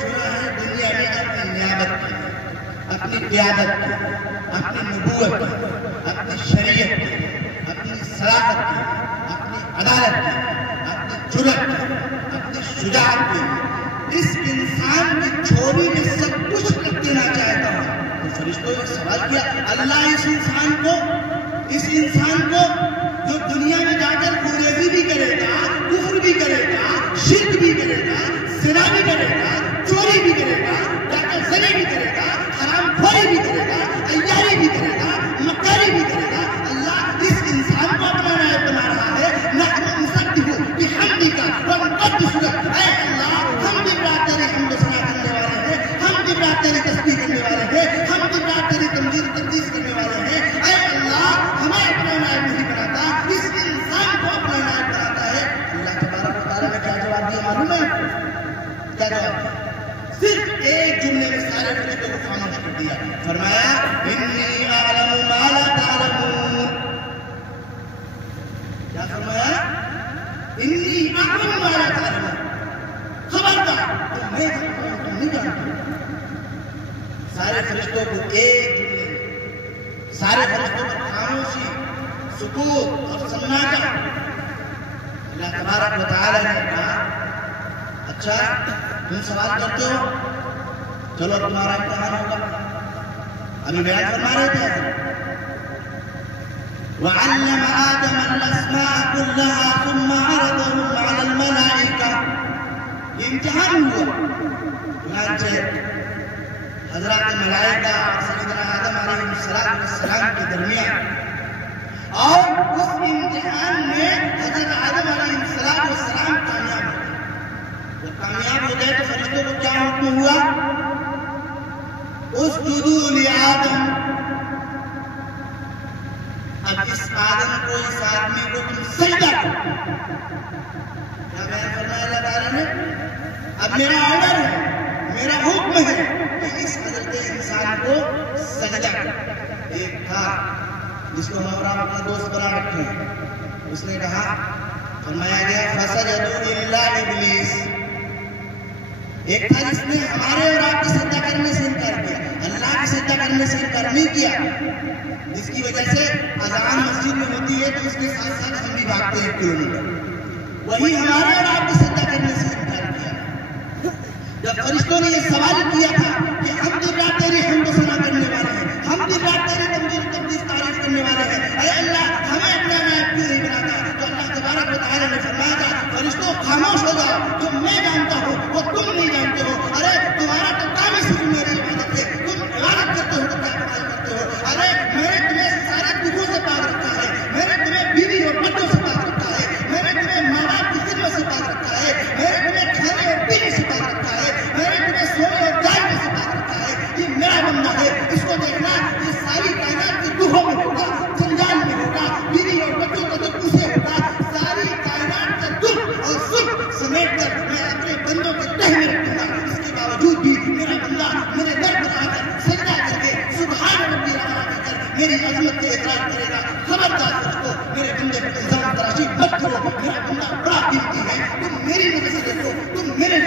چنا ہے دنیا میں اپنی نیابت کی، اپنی قیادت کی، اپنی نبوت کی، اپنی شریعت کی، اپنی صداقت کی، اپنی عدالت کی، اپنی جرأت کی، اپنی شجاعت کی، اس انسان کی چھوڑی میں سب کچھ رکھ دینا چاہتا ہوں۔ تو فرشتوں نے سوال کیا اللہ اس انسان کو جو دنیا میں جا کر گریزی بھی کرے گا، کفر بھی کرے گا، شرک بھی کرے گا، زنا بھی کرے گا، چوری بھی کرے گا، ڈاکہ زنی بھی کرے گا، حرام خوری بھی کرے گا، عیاری بھی کرے گا، مکاری بھی کرے گا، اللہ اس انسان کو اپنا نائب بنا رہا ہے۔ نحن نسبح بحمدک ونقدس لک، اے اللہ ہم دن رات تیری حمد و ثنا کرنے والے ہیں، ہم دن رات تیری تسبیح کرنے والے ہیں، ہم دن رات تیری تمجید تقدیس کرنے والے ہیں۔ اے اللہ ہمیں اپنا نائب نہیں بناتا، اس انسان کو اپنا نائب بناتا ہے۔ اللہ تبارک و تعالیٰ نے کیا جواب دیا معلوم ہے؟ کیا جواب دیا؟ صرف ایک جملے میں سارے فرشتوں کو خاموش کر دیا، فرمایا انی اعلم ما لا تعلمون۔ کیا فرمایا؟ انی اعلم ما لا تعلمون، خبردار تم نہیں جانتے، تم نہیں جانتے۔ سارے فرشتوں کو ایک جملے میں، سارے فرشتوں کو خاموشی، سکوت اور سناٹا۔ اللہ تبارک و تعالیٰ نے کہا اچھا تم سوال کرتے ہو، چلو تمہارا امتحان ہوگا۔ ابھی بیان فرما رہے تھے وَعَلَّمَ آدَمَ الْأَسْمَاءَ كُلَّهَا ثُمَّ عَرَضَهُمْ عَلَى الْمَلَائِكَةِ۔ یہ امتحان ہوا، چنانچہ حضرات ملائکہ سیدنا آدم علیہ السلام کے درمیان، اور اس امتحان میں حضرت آدم علیہ السلام کامیاب ہو گئے۔ جب کامیاب ہو گئے تو فرشتوں کو کیا حکم ہوا؟ اسجدوا لآدم، اب اس آدم کو، اس آدمی کو تم سجدہ کرو۔ کیا بیان فرمایا اللہ تعالیٰ نے؟ اب میرا آرڈر ہے، میرا حکم ہے کہ اس حضرت انسان کو سجدہ کرو۔ ایک تھا جس کو ہم اپنا دوست بنا رکھے ہیں، اس نے کہا، فرمایا گیا فسجدوا الا ابلیس۔ ایک تھا جس نے ہمارے اور آپ کی سجدہ کرنے سے انکار کیا، اللہ کی سجدہ کرنے سے انکار نہیں کیا، جس کی وجہ سے اذان مسجد میں ہوتی ہے تو اس کے ساتھ ساتھ ہم بھی بھاگتے ہیں کلومیٹر۔ وہی ہمارے اور آپ کی سجدہ کرنے سے انکار کیا۔ جب فرشتوں نے یہ سوال کیا تھا کہ ہم دن رات تیری حمد و ثنا کرنے والے ہیں، ہم دن رات تیری تمجید تقدیس تعریف کرنے والے ہیں، اے اللہ ہمیں اپنا نائب کیوں نہیں بناتا؟ تو اللہ تبارک و تعالیٰ نے فرمایا تھا فرشتوں خاموش ہو جاؤ، تم میں جانتا ہوں وہ تم نہیں جانتے ہو۔ ارے تمہارا تو کام ہی صرف میری عبادت ہے، تم عبادت کرتے ہو تو کیا کمال کرتے ہو؟ ارے میں نے تمہیں سارے دکھوں سے پاک رکھا ہے، میں نے تمہیں بیوی اور بچوں سے پاک رکھا ہے، میں نے تمہیں ماں باپ کی خدمت سے پاک رکھا ہے، میں نے تمہیں کھانے اور پینے سے پاک رکھا ہے، میں نے تمہیں سونے اور جاگنے سے پاک رکھا ہے۔ یہ میرا بندہ ہے، اس کو دیکھنا یہ ساری کائنات کے دکھوں میں ہوگا، جنجال میں ہوگا، بیوی اور بچوں کا دکھ اسے ہوگا، ساری کائنات کا دکھ اور سکھ سمیٹ کر میں اپنے بندوں کے تہ میں رکھوں گا۔ اس کے باوجود بھی میرا بندہ میرے در پر آ کر سجدہ کر کے سبحان ربی الاعلیٰ کہہ کر میری عظمت کے اقرار کرے گا۔ خبردار فرشتوں میرے بندے پر الزام تراشی مت کرو، میرا بندہ بڑا قیمتی ہے، تم میری نظر سے دیکھو، تم میرے